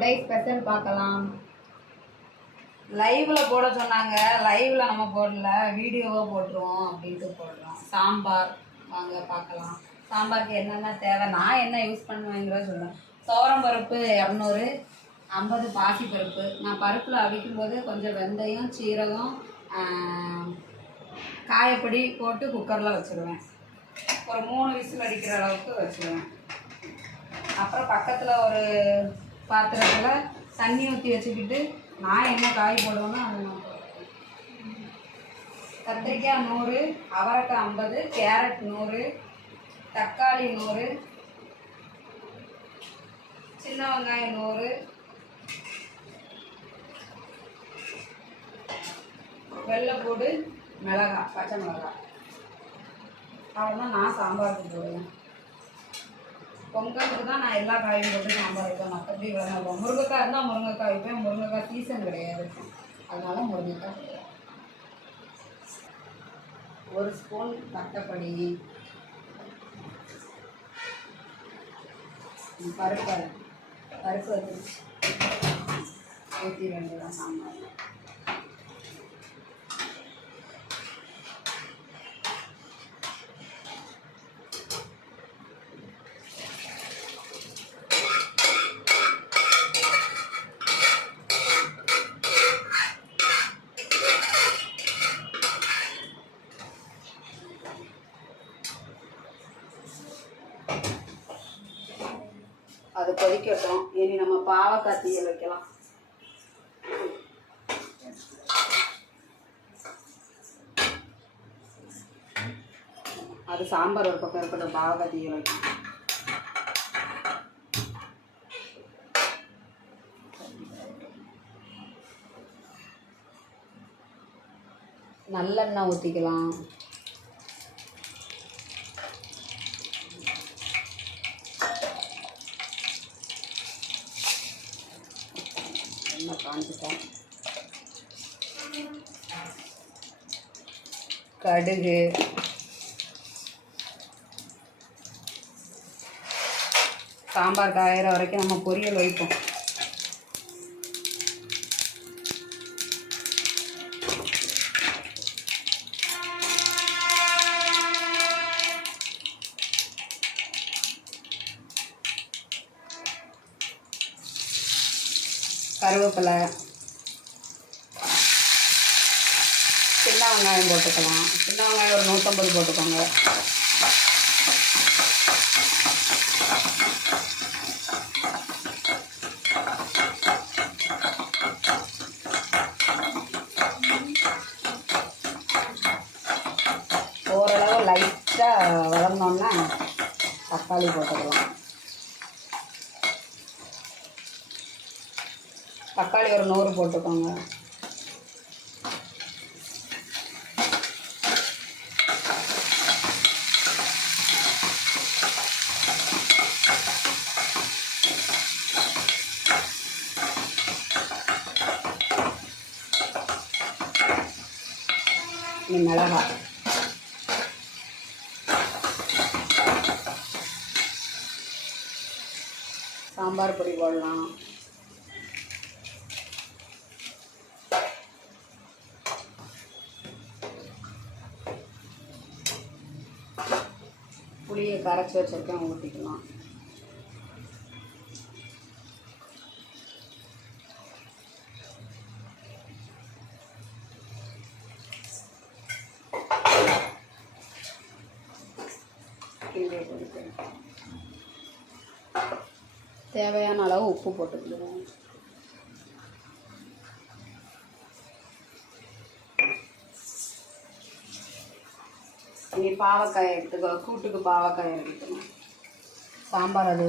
Today special பார்க்கலாம். லைவ்ல போட சொன்னாங்க, லைவ்ல நம்ம போடல, வீடியோவாக போட்டுருவோம் அப்படின்ட்டு போடுறோம். சாம்பார் வாங்க பார்க்கலாம். சாம்பாருக்கு என்னென்ன தேவை, நான் என்ன யூஸ் பண்ணுவேங்கிறத சொல்கிறேன். துவரம் பருப்பு 200, 50 பாசி பருப்பு. நான் பருப்பில் அவிக்கும்போது கொஞ்சம் வெந்தயம், சீரகம், காயப்பொடி போட்டு குக்கரில் வச்சுருவேன். ஒரு 3 விசில் அடிக்கிற அளவுக்கு வச்சுருவேன். அப்புறம் பக்கத்தில் ஒரு பாத்திரத்தில் தண்ணி ஊற்றி வச்சுக்கிட்டு நான் என்ன காய் போடுவேன்னா அது நான் போடுவேன். கத்திரிக்காய் 100, அவரைக்காய் 50, கேரட் 100, தக்காளி 100, சின்ன வெங்காயம் 100, வெள்ளைப்பூடு, மிளகாய், பச்சை மிளகாய். அவ்வளோதான் நான் சாம்பாருக்கு போடுவேன். பொங்கலுக்கு தான் நான் எல்லா காயும் போட்டு சாம்பார் வைப்பேன். மற்றபடி விளங்க முருங்கைக்காய் இருந்தால் முருங்கைக்காய் வைப்பேன். முருங்கைக்காய் சீசன் கிடையாது, அதனால முருங்கைக்காய் போடுவேன். 1 ஸ்பூன் தட்டப்படி, பருப்பு வச்சு ஊற்றி வேண்டியதான் சாம்பார். அது கொதிக்கட்டும். இனி நம்ம பாவக்காய் தீயல் வைக்கலாம். அது சாம்பார் ஒரு பக்கம் இருக்கட்டும், பாவக்காய் தீயல் வைக்கலாம். நல்லெண்ணெய் ஊற்றிக்கலாம். காஞ்சிட்டேன். கடுகு, சாம்பார் காயிற வரைக்கும் நம்ம பொரியல் வைப்போம். கருவேப்பிலை, சின்ன வெங்காயம் போட்டுக்கலாம். சின்ன வெங்காயம் ஒரு 150 போட்டுக்கோங்க. ஓரளவு லைட்டாக வளர்ந்தோன்னா தக்காளி போட்டுக்கலாம். தக்காளி ஒரு 100 போட்டுக்கோங்க. மிளகாய், சாம்பார் பொடி போடலாம். புளியை கரைச்சி வச்சிருக்கேன், ஊற்றிக்கலாம். தேவையான அளவு உப்பு போட்டுக்கலாம். இனி பாவக்காய் எடுத்துக்கோ, கூட்டுக்கு பாவக்காய் எடுத்துக்கணும். சாம்பார் அது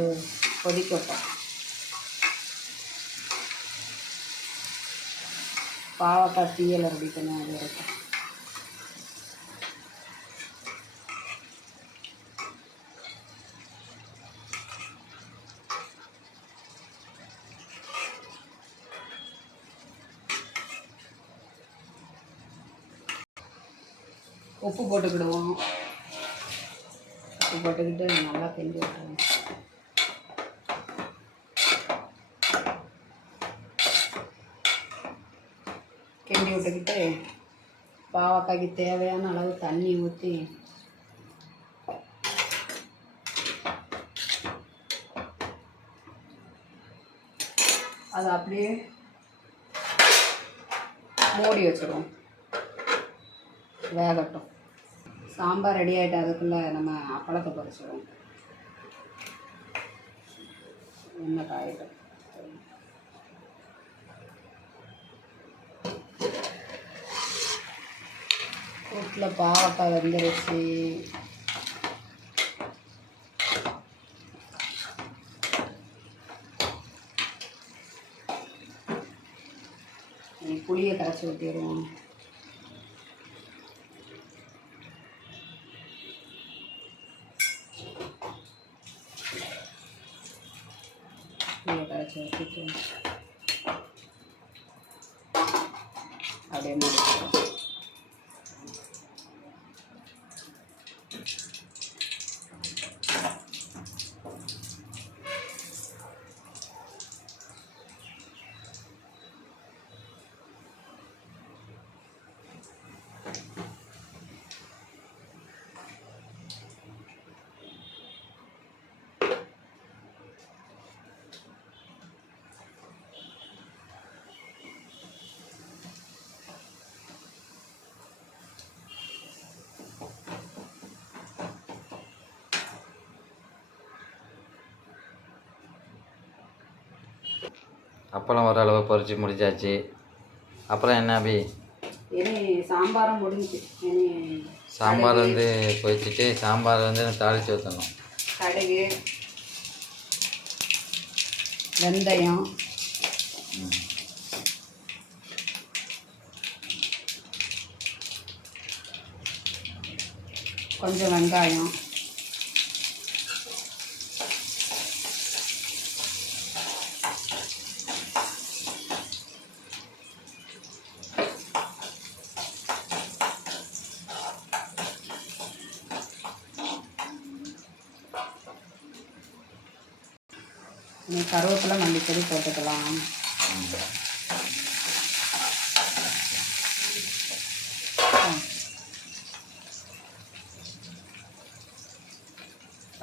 கொதிக்கட்டும். பாவக்காய் தீயல் அடிக்கணும். அது வரைக்கும் உப்பு போட்டுக்கிடுவோம். உப்பு போட்டுக்கிட்டு நல்லா கிண்டி விட்டுருவோம். கிண்டி விட்டுக்கிட்டு பாவக்காய்க்கு தேவையான அளவு தண்ணி ஊற்றி அதை அப்படியே மூடி வச்சிடுவோம், வேகட்டும். சாம்பார் ரெடி ஆகிட்டு அதுக்குள்ளே நம்ம அப்பளத்தை பொரிச்சிடுவோம். எண்ணெய் காயட்டும். கூட்டில் பாவக்காய் வெந்துருச்சு. புளியை கரைச்சி ஊற்றிடுவோம். புளியை கரைச்சி ஊற்றிட்டு அப்படியே முடிச்சிடுவோம். அப்பளம் ஓரளவு பொரிச்சு முடிச்சாச்சு. அப்புறம் என்ன அபி? இனி சாம்பாரும் முடிஞ்சு. இனி சாம்பார் வந்து பொரிச்சிட்டு சாம்பார் வந்து தாளித்து ஊற்றணும். கடுகு, வெந்தயம், கொஞ்சம் வெங்காயம், கருவேப்பிலை, மல்லிப்பொடி போட்டுக்கலாம்.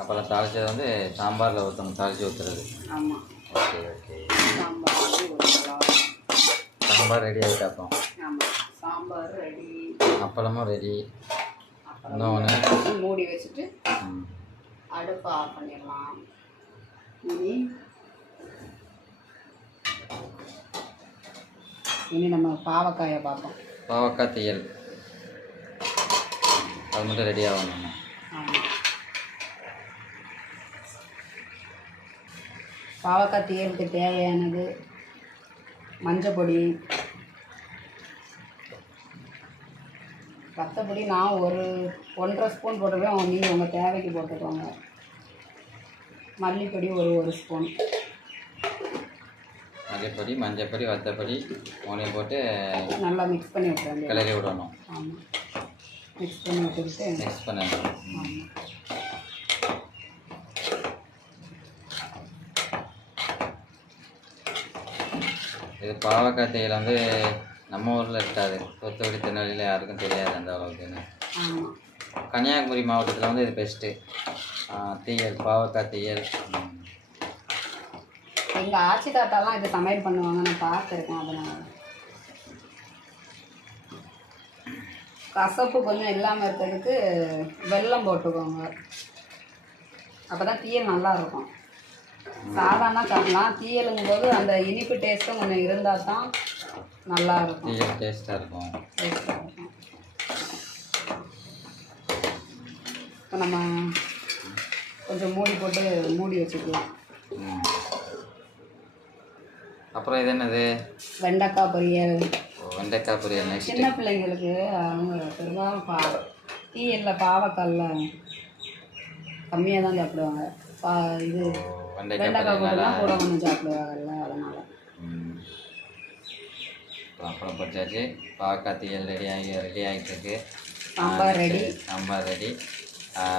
அப்புறம் தாளிச்சதை வந்து சாம்பாரில் ஊற்றணும், தாளித்து ஊற்றுறது. ஆமாம். Okay okay. சாம்பார் ஊற்றலாம். சாம்பார் ரெடி ஆகிட்டு அப்புறம். ஆமாம், சாம்பார் ரெடி. அப்பளமும் ரெடி. இன்னொன்று மூடி வச்சுட்டு அடுப்பை ஆஃப் பண்ணிடலாம். இனி நம்ம பாவக்காயை பார்ப்போம். பாவக்காய் தையல் அது மட்டும் ரெடி ஆகணும். ஆமாம், பாவக்காய் தையலுக்கு தேவையானது மஞ்சள் பொடி, வத்தப்பொடி நான் ஒரு 1.5 ஸ்பூன் போட்டுருவேன். நீங்கள் உங்கள் தேவைக்கு போட்டுக்கோங்க. மல்லிப்பொடி ஒரு ஸ்பூன். மல்லிப்பொடி, மஞ்சப்பொடி, வத்தப்பொடி மூணையும் போட்டு நல்லா மிக்ஸ் பண்ணி விட்டுறேன். கிளறி விடணும். ஆமாம், மிக்ஸ் பண்ணி விட்டுக்கிட்டு மிக்ஸ் பண்ணணும். ஆமாம், இது பாவக்காய் தையல் வந்து நம்ம ஊரில் இருக்காது, தூத்துக்குடி திருநெல்வேலியில் யாருக்கும் தெரியாது அந்த அளவுக்குன்னு. ஆமாம், கன்னியாகுமரி மாவட்டத்தில் வந்து இது பெஸ்ட்டு தையல், பாவக்காய் தையல். எங்கள் ஆச்சி தாத்தாலாம் இது சமையல் பண்ணுவாங்க, நான் பார்த்துருக்கேன். அதனால் கசப்பு கொஞ்சம் இல்லாமல் இருக்கிறதுக்கு வெல்லம் போட்டுக்கோங்க, அப்போ தான் தீயல் நல்லா இருக்கும். சாதாரண தரலாம், தீயலுங்கும் போது அந்த இனிப்பு டேஸ்ட்டும் கொஞ்சம் இருந்தால் தான் நல்லா இருக்கும். தீயல் டேஸ்ட்டாக இருக்கும். இப்போ நம்ம கொஞ்சம் மூடி போட்டு மூடி வச்சுக்கலாம். அப்புறம் இது என்னது? வெண்டைக்காய் பொரியல். வெண்டைக்காய் பொரியல் நெக்ஸ்ட். சின்ன பிள்ளைங்களுக்கு அவங்க பெரும்பாலும் தீயலில் பாவக்காயில் கம்மியாக தான் சாப்பிடுவாங்க. இது வெண்டைக்காய் பொரியல்லாம் கூட கொஞ்சம் சாப்பிடுவாங்கல்ல, அதனால். அப்புறம் பொரிச்சாச்சு. பாவக்காய் தீயல் ரெடி ஆகிட்டு இருக்கு. சாம்பார் ரெடி. சாம்பார் ரெடி.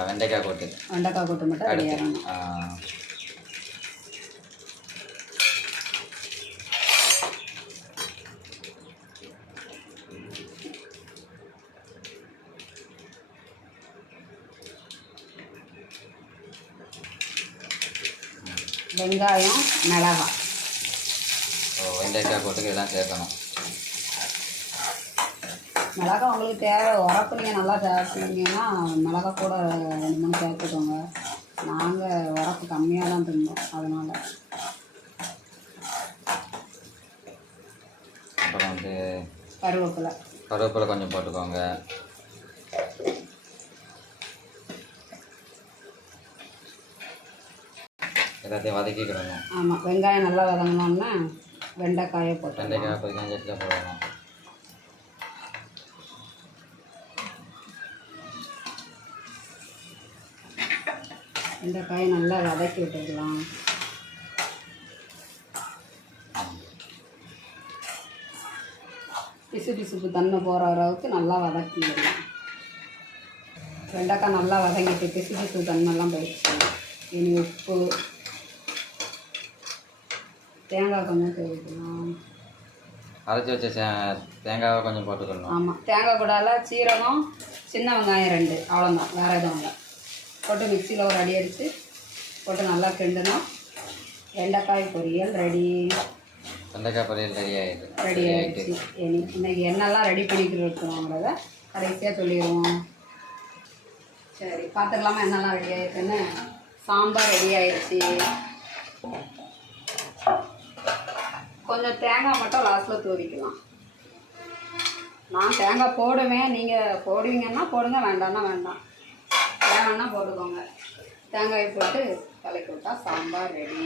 வெண்டைக்காய் கூட்டு. வெண்டைக்காய் கூட்டு மட்டும் ரெடி ஆகணும். வெங்காயம், மிளகாய். வெண்டைக்காய் போட்டுக்கு இதெல்லாம் சேர்க்கணும். மிளகாய் உங்களுக்கு தேவை, உரப்பு நீங்கள் நல்லா சேர்த்துனீங்கன்னா மிளகாய் கூட 2 3 சேர்த்துக்கோங்க. நாங்கள் உரப்பு கம்மியாக தான் தின்னோம், அதனால். அப்புறம் வந்து கருவேப்பிலை கொஞ்சம் போட்டுக்கோங்க. எல்லாத்தையும் வதக்கிக்கிடணும். ஆமாம், வெங்காயம் நல்லா வதங்கினோன்னா வெண்டைக்காயை போட்டு வெண்டைக்காய் கொஞ்சம் போடணும். வெண்டைக்காயை நல்லா வதக்கி விட்டுக்கலாம். பிசுப்பு தன்மை போகிற அளவுக்கு நல்லா வதக்கிடலாம். வெண்டைக்காய் நல்லா வதங்கிட்டு பிசுப்பு தன்மைலாம் போயிடுச்சு. இனி உப்பு, தேங்காய் கொஞ்சம் சேர்த்துக்கலாம். அரைச்சி வச்ச தேங்காவை கொஞ்சம் போட்டுக்கணும். ஆமாம், தேங்காய் கூடால சீரகம், சின்ன வெங்காயம் 2, அவ்வளோதான், வேறு எதுவும் இல்லை. போட்டு மிக்சியில் ஒரு அடி அடித்து போட்டு நல்லா கிண்டணும். வெண்டைக்காய் பொரியல் ரெடி. வெண்டைக்காய் பொரியல் ரெடி ஆகிடுச்சு. இன்னைக்கு என்னெல்லாம் ரெடி பண்ணிக்கிட்டு இருக்கோங்கிறத கடைசியாக சொல்லிடுவோம். சரி, பார்த்துக்கலாமா என்னெல்லாம் ரெடி ஆகிடுச்சுன்னு. சாம்பார் ரெடி ஆகிடுச்சு. கொஞ்சம் தேங்காய் மட்டும் லாஸ்ட்டில் தூவிக்கலாம். நான் தேங்காய் போடுவேன், நீங்கள் போடுவீங்கன்னா போடுங்க, வேண்டாம்னா வேண்டாம், தேவைன்னா போட்டுக்கோங்க. தேங்காயை போட்டு கலக்கி விட்டால் சாம்பார் ரெடி.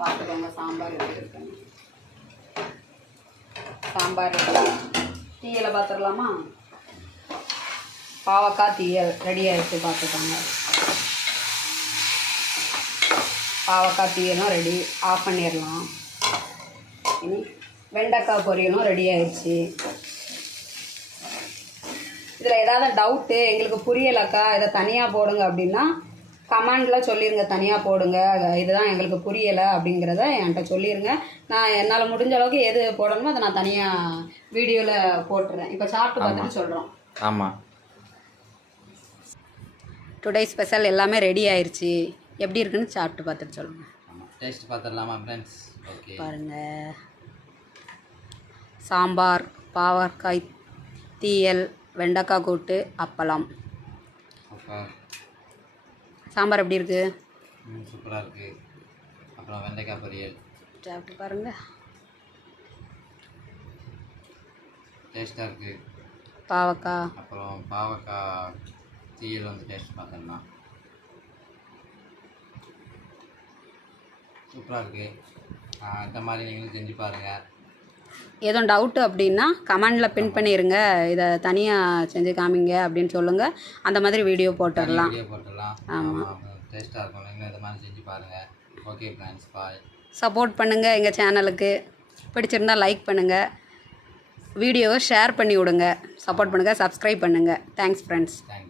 பார்த்துக்கோங்க சாம்பார் எப்படி இருக்குன்னு. சாம்பார் ரெடி. தீயலை பார்த்துடலாமா? பாவக்காய் தீயல் ரெடி ஆகிடுச்சு, பார்த்துக்கோங்க. பாவக்காய் தீயலும் ரெடி, ஆஃப் பண்ணிடலாம். இனி வெண்டைக்காய் பொரியலும் ரெடி ஆயிடுச்சு. இதில் ஏதாவது டவுட்டு, எங்களுக்கு புரியலக்கா இதை தனியாக போடுங்க அப்படின்னா கமெண்டில் சொல்லிடுங்க, தனியாக போடுங்க, இதுதான் எங்களுக்கு புரியலை அப்படிங்கிறத என்கிட்ட சொல்லிடுங்க. நான் என்னால் முடிஞ்ச அளவுக்கு எது போடணுமோ அதை நான் தனியாக வீடியோவில் போட்டுறேன். இப்போ சாப்பிட்டு பார்த்துட்டு சொல்கிறோம். ஆமாம், டுடே ஸ்பெஷல் எல்லாமே ரெடி ஆயிடுச்சு. எப்படி இருக்குன்னு சாப்பிட்டு பார்த்துட்டு சொல்லுங்கள். டேஸ்ட் பார்த்துடலாமா ஃப்ரெண்ட்ஸ்? ஓகே, பாருங்கள். சாம்பார், பாவக்காய் தீயல், வெண்டைக்காய் கூட்டு, அப்பளம். சாம்பார் எப்படி இருக்குது? சூப்பராக இருக்குது. அப்புறம் வெண்டைக்காய் பொரியல் சாப்பிட்டு பாருங்கள், டேஸ்ட்டாக இருக்குது. பாவக்காய், அப்புறம் பாவக்காய் தீயல் வந்து டேஸ்ட் பார்த்தோம்னா சூப்பராக இருக்குது. இந்த மாதிரி நீங்களும் செஞ்சு பாருங்கள். எதுவும் டவுட்டு அப்படின்னா கமெண்டில் பின் பண்ணிடுங்க, இதை தனியாக செஞ்சு காமிங்க அப்படின்னு சொல்லுங்கள். அந்த மாதிரி வீடியோ போட்டுடலாம். ஆமாம், டேஸ்ட்டாக இருக்கும். நீங்களும் இந்த மாதிரி செஞ்சு பாருங்கள். ஓகே ஃப்ரெண்ட்ஸ், பாய். சப்போர்ட் பண்ணுங்கள் எங்கள் சேனலுக்கு. பிடிச்சிருந்தால் லைக் பண்ணுங்கள், வீடியோவை ஷேர் பண்ணி விடுங்க, சப்போர்ட் பண்ணுங்கள், சப்ஸ்கிரைப் பண்ணுங்கள். Thanks friends. தேங்க்யூ.